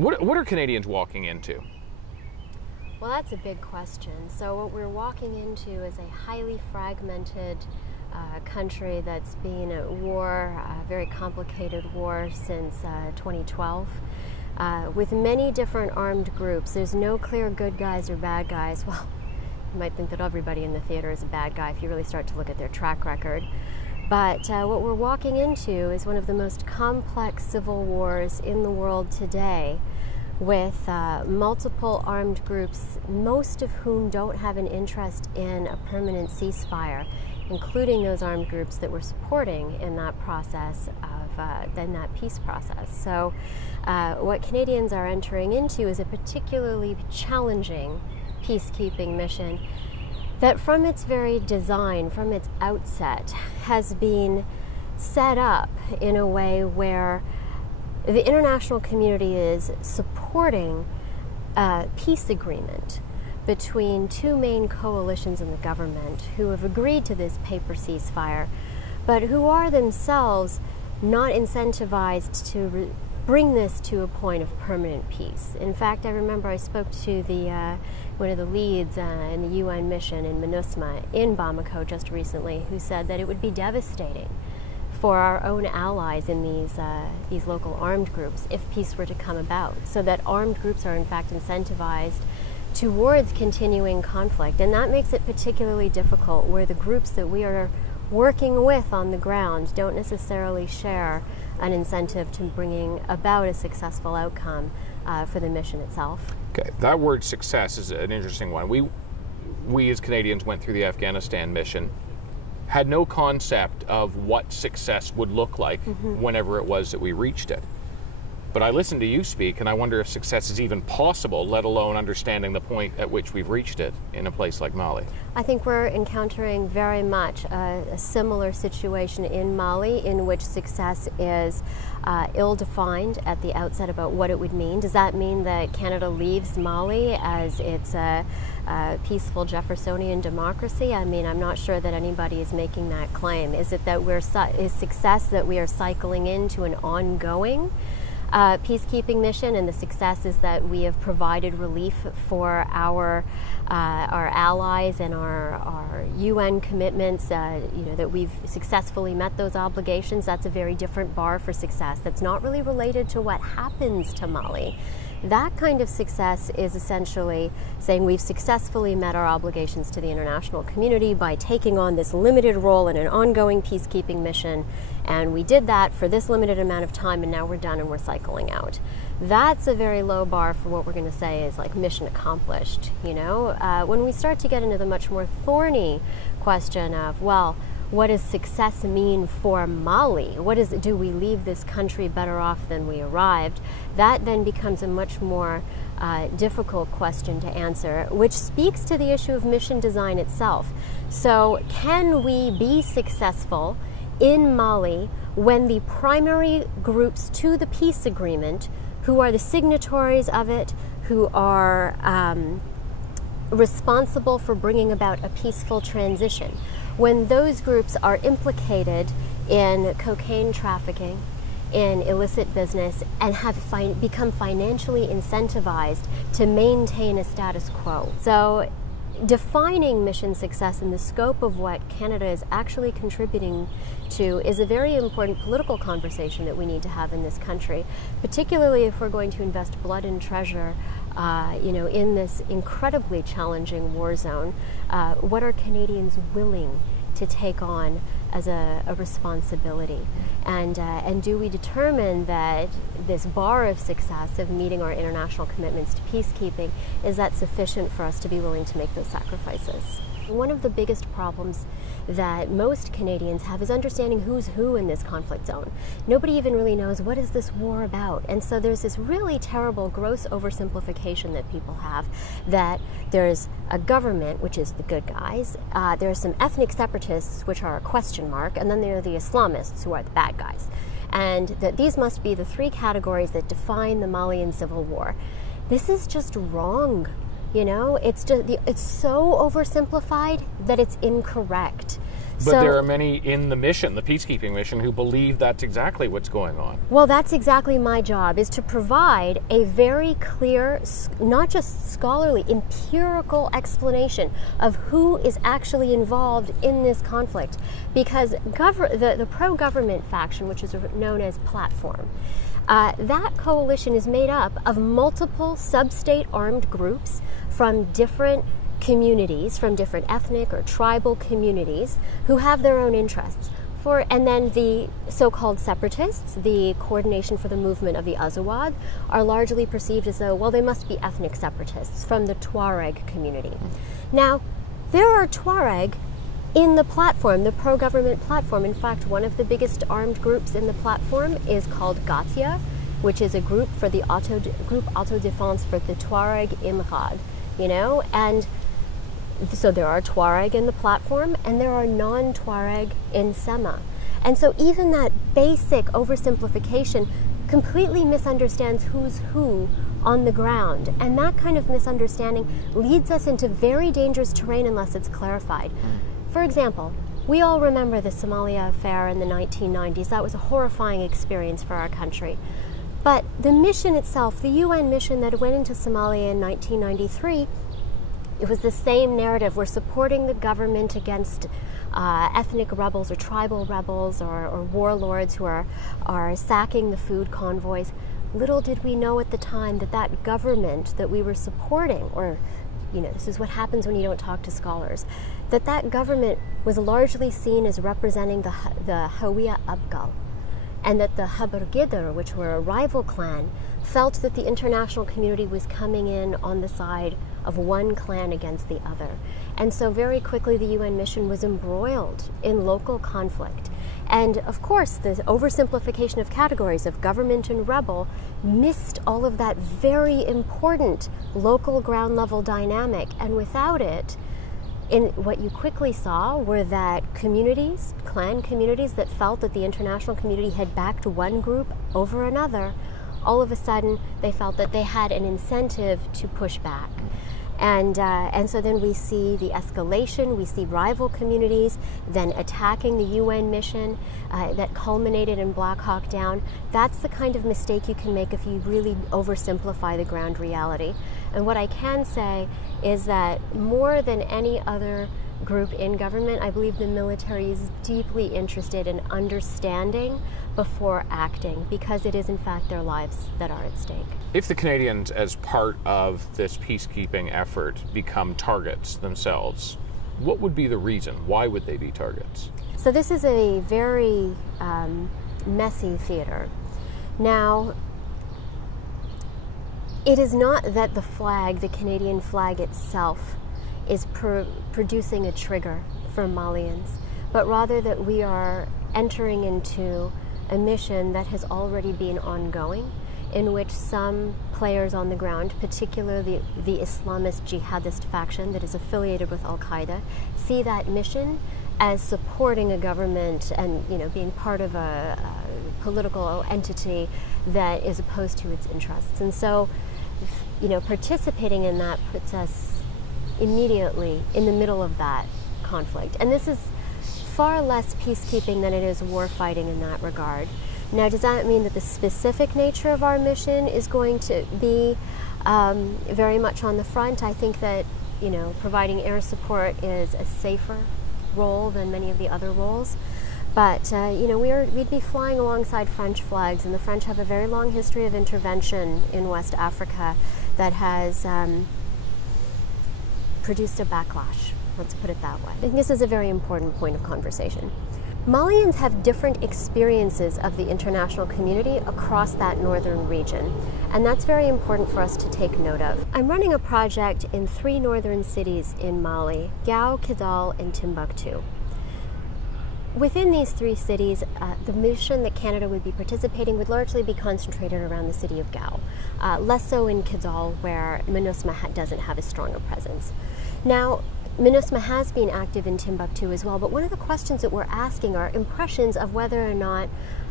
What are Canadians walking into? Well, that's a big question. So what we're walking into is a highly fragmented country that's been at war, a very complicated war since 2012, with many different armed groups. There's no clear good guys or bad guys. Well, you might think that everybody in the theater is a bad guy if you really start to look at their track record. But what we're walking into is one of the most complex civil wars in the world today, with multiple armed groups, most of whom don't have an interest in a permanent ceasefire, including those armed groups that we're supporting in that process of that peace process. So what Canadians are entering into is a particularly challenging peacekeeping mission that from its very design, from its outset, has been set up in a way where the international community is supporting a peace agreement between two main coalitions in the government who have agreed to this paper ceasefire, but who are themselves not incentivized to bring this to a point of permanent peace. In fact, I remember I spoke to one of the leads in the UN mission in MINUSMA in Bamako just recently, who said that it would be devastating for our own allies in these local armed groups if peace were to come about, so that armed groups are in fact incentivized towards continuing conflict. And that makes it particularly difficult where the groups that we are working with on the ground don't necessarily share an incentive to bringing about a successful outcome for the mission itself. Okay, that word success is an interesting one. We as Canadians went through the Afghanistan mission, had no concept of what success would look like whenever it was that we reached it. But I listen to you speak and I wonder if success is even possible, let alone understanding the point at which we've reached it in a place like Mali. I think we're encountering very much a similar situation in Mali, in which success is ill-defined at the outset about what it would mean. Does that mean that Canada leaves Mali as it's a peaceful Jeffersonian democracy? I mean, I'm not sure that anybody is making that claim. Is it that is success that we are cycling into an ongoing peacekeeping mission, and the success is that we have provided relief for our allies and our UN commitments, that we've successfully met those obligations? That's a very different bar for success. That's not really related to what happens to Mali. That kind of success is essentially saying we've successfully met our obligations to the international community by taking on this limited role in an ongoing peacekeeping mission, and we did that for this limited amount of time, and now we're done and we're cycling out. That's a very low bar for what we're going to say is like mission accomplished. When we start to get into the much more thorny question of, well, what does success mean for Mali? Do we leave this country better off than we arrived? That then becomes a much more difficult question to answer, which speaks to the issue of mission design itself. So can we be successful in Mali when the primary groups to the peace agreement, who are the signatories of it, who are responsible for bringing about a peaceful transition, when those groups are implicated in cocaine trafficking, in illicit business, and have become financially incentivized to maintain a status quo? So defining mission success and the scope of what Canada is actually contributing to is a very important political conversation that we need to have in this country, particularly if we're going to invest blood and treasure in this incredibly challenging war zone. What are Canadians willing to take on as a responsibility? And do we determine that this bar of success of meeting our international commitments to peacekeeping, is that sufficient for us to be willing to make those sacrifices? One of the biggest problems that most Canadians have is understanding who's who in this conflict zone. Nobody even really knows, what is this war about? And so there's this really terrible, gross oversimplification that people have, that there's a government, which is the good guys, there are some ethnic separatists, which are a question mark, and then there are the Islamists, who are the bad guys. And that these must be the three categories that define the Malian civil war. This is just wrong. It's so oversimplified that it's incorrect. But there are many in the mission, the peacekeeping mission, who believe that's exactly what's going on. Well, that's exactly my job, is to provide a very clear, not just scholarly, empirical explanation of who is actually involved in this conflict. Because the pro-government faction, which is known as Platform, that coalition is made up of multiple sub-state armed groups from different communities, from different ethnic or tribal communities who have their own interests. And then the so-called separatists, the Coordination for the Movement of the Azawad, are largely perceived as though, well, they must be ethnic separatists from the Tuareg community. Now, there are Tuareg in the platform, the pro-government platform. In fact, one of the biggest armed groups in the platform is called Gatia, which is a group for the Autodefense for the Tuareg Imrad, and so there are Tuareg in the platform, and there are non-Tuareg in Sema. And so even that basic oversimplification completely misunderstands who's who on the ground. And that kind of misunderstanding leads us into very dangerous terrain unless it's clarified. For example, we all remember the Somalia affair in the 1990s. That was a horrifying experience for our country. But the mission itself, the UN mission that went into Somalia in 1993, it was the same narrative. We're supporting the government against ethnic rebels or tribal rebels or warlords who are sacking the food convoys. Little did we know at the time that government that we were supporting, or this is what happens when you don't talk to scholars, that government was largely seen as representing the Hawiya Abgal, and that the Habargidr, which were a rival clan, felt that the international community was coming in on the side of one clan against the other. And so very quickly the UN mission was embroiled in local conflict. And of course, the oversimplification of categories of government and rebel missed all of that very important local ground level dynamic. And without it, what you quickly saw were that communities, clan communities that felt that the international community had backed one group over another, all of a sudden they felt that they had an incentive to push back. And so then we see the escalation, we see rival communities then attacking the UN mission that culminated in Black Hawk Down. That's the kind of mistake you can make if you really oversimplify the ground reality. And what I can say is that more than any other group in government, I believe the military is deeply interested in understanding before acting, because it is in fact their lives that are at stake. If the Canadians, as part of this peacekeeping effort, become targets themselves, what would be the reason? Why would they be targets? So this is a very messy theater. Now, it is not that the flag, the Canadian flag itself, is producing a trigger for Malians, but rather that we are entering into a mission that has already been ongoing, in which some players on the ground, particularly the Islamist jihadist faction that is affiliated with Al-Qaeda, see that mission as supporting a government and being part of a political entity that is opposed to its interests. And so, participating in that puts us immediately in the middle of that conflict. And this is far less peacekeeping than it is war fighting in that regard. Now, does that mean that the specific nature of our mission is going to be very much on the front? I think that, providing air support is a safer role than many of the other roles. But, we'd be flying alongside French flags, and the French have a very long history of intervention in West Africa that has produced a backlash. Let's put it that way. I think this is a very important point of conversation. Malians have different experiences of the international community across that northern region, and that's very important for us to take note of. I'm running a project in 3 northern cities in Mali: Gao, Kidal, and Timbuktu. Within these 3 cities, the mission that Canada would be participating would largely be concentrated around the city of Gao, less so in Kidal, where MINUSMA doesn't have as strong a presence. Now, MINUSMA has been active in Timbuktu as well, but one of the questions that we're asking are impressions of whether or not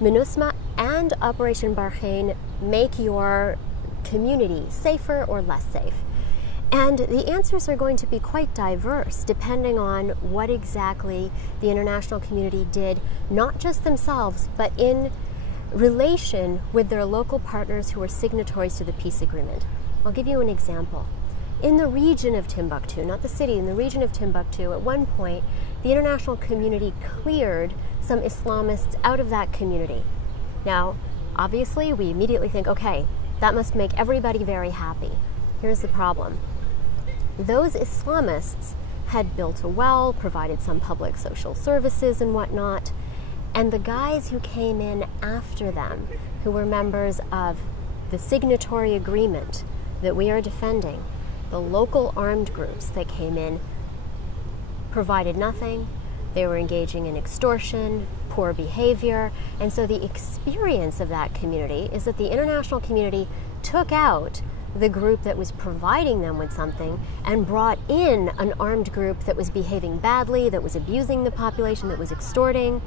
MINUSMA and Operation Barkhane make your community safer or less safe. And the answers are going to be quite diverse depending on what exactly the international community did, not just themselves, but in relation with their local partners who are signatories to the peace agreement. I'll give you an example. In the region of Timbuktu, not the city, in the region of Timbuktu, at one point, the international community cleared some Islamists out of that community. Now, obviously, we immediately think, okay, that must make everybody very happy. Here's the problem. Those Islamists had built a well, provided some public social services and whatnot, and the guys who came in after them, who were members of the signatory agreement that we are defending, the local armed groups that came in, provided nothing. They were engaging in extortion, poor behavior, and so the experience of that community is that the international community took out the group that was providing them with something and brought in an armed group that was behaving badly, that was abusing the population, that was extorting.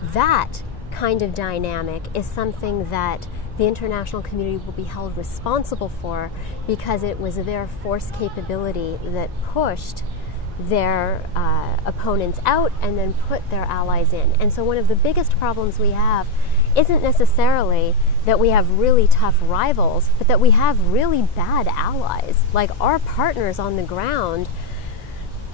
That kind of dynamic is something that the international community will be held responsible for, because it was their force capability that pushed their opponents out and then put their allies in. And so one of the biggest problems we have isn't necessarily that we have really tough rivals, but that we have really bad allies. Like, our partners on the ground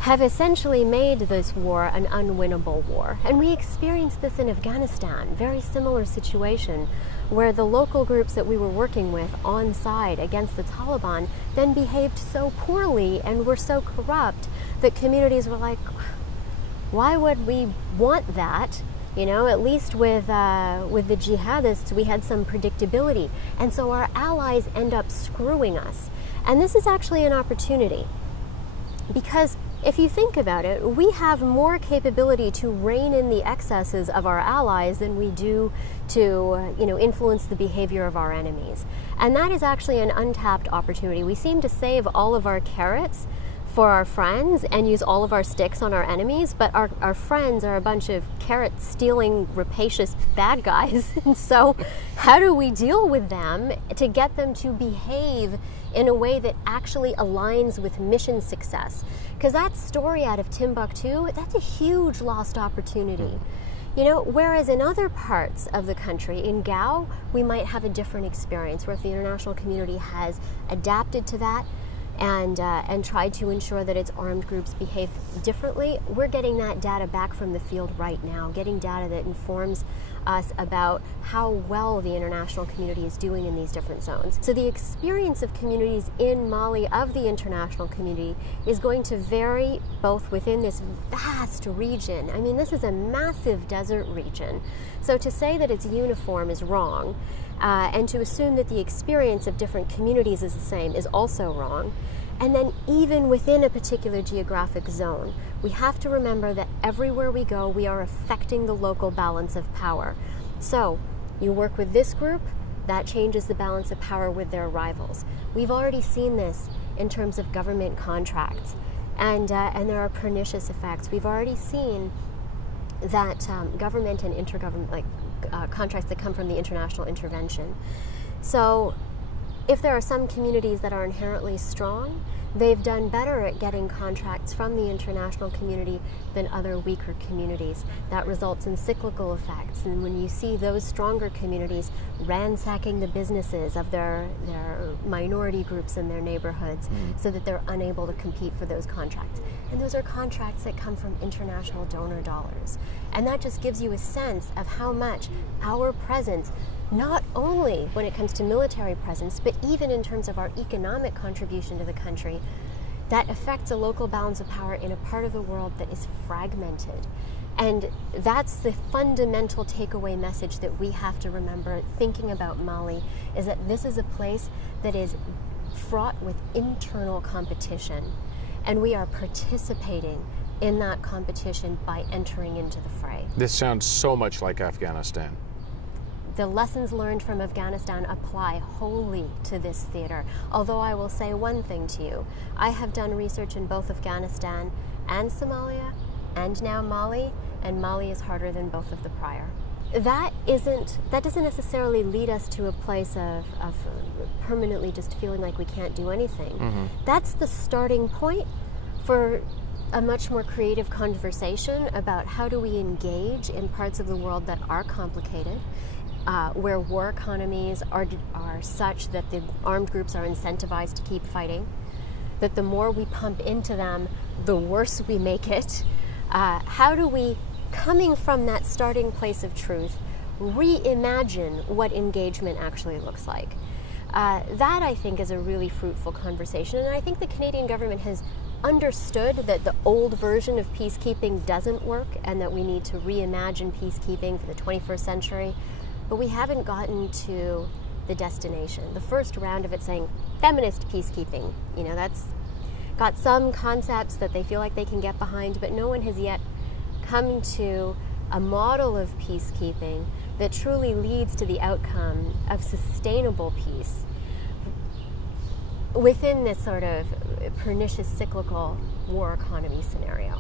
have essentially made this war an unwinnable war. And we experienced this in Afghanistan, very similar situation, where the local groups that we were working with on side against the Taliban then behaved so poorly and were so corrupt that communities were like, why would we want that? You know, at least with the jihadists, we had some predictability. And so our allies end up screwing us. And this is actually an opportunity, because if you think about it, we have more capability to rein in the excesses of our allies than we do to, influence the behavior of our enemies. And that is actually an untapped opportunity. We seem to save all of our carrots for our friends and use all of our sticks on our enemies, but our friends are a bunch of carrot-stealing, rapacious bad guys. And so how do we deal with them to get them to behave in a way that actually aligns with mission success? Because that story out of Timbuktu, that's a huge lost opportunity. Whereas in other parts of the country, in Gao, we might have a different experience, where if the international community has adapted to that and tried to ensure that its armed groups behave differently, we're getting that data back from the field right now, getting data that informs us about how well the international community is doing in these different zones. So the experience of communities in Mali of the international community is going to vary both within this vast region. I mean, this is a massive desert region. So to say that it's uniform is wrong, and to assume that the experience of different communities is the same is also wrong. And then even within a particular geographic zone, we have to remember that everywhere we go, we are affecting the local balance of power. So you work with this group, that changes the balance of power with their rivals. We've already seen this in terms of government contracts, and there are pernicious effects. We've already seen that government and intergovernment, contracts that come from the international intervention. So if there are some communities that are inherently strong, they've done better at getting contracts from the international community than other weaker communities. That results in cyclical effects. And when you see those stronger communities ransacking the businesses of their minority groups in their neighborhoods so that they're unable to compete for those contracts. And those are contracts that come from international donor dollars. And that just gives you a sense of how much our presence, not only when it comes to military presence, but even in terms of our economic contribution to the country, that affects a local balance of power in a part of the world that is fragmented. And that's the fundamental takeaway message that we have to remember thinking about Mali, is that this is a place that is fraught with internal competition. And we are participating in that competition by entering into the fray. This sounds so much like Afghanistan. The lessons learned from Afghanistan apply wholly to this theater. Although I will say one thing to you. I have done research in both Afghanistan and Somalia, and now Mali, and Mali is harder than both of the prior. that doesn't necessarily lead us to a place of permanently just feeling like we can't do anything. That's the starting point for a much more creative conversation about how do we engage in parts of the world that are complicated, where war economies are such that the armed groups are incentivized to keep fighting, that the more we pump into them, the worse we make it. How do we, coming from that starting place of truth, reimagine what engagement actually looks like? That, I think, is a really fruitful conversation, and I think the Canadian government has understood that the old version of peacekeeping doesn't work and that we need to reimagine peacekeeping for the 21st century, but we haven't gotten to the destination. The first round of it saying feminist peacekeeping, that's got some concepts that they feel like they can get behind, but no one has yet come to a model of peacekeeping that truly leads to the outcome of sustainable peace within this sort of pernicious cyclical war economy scenario.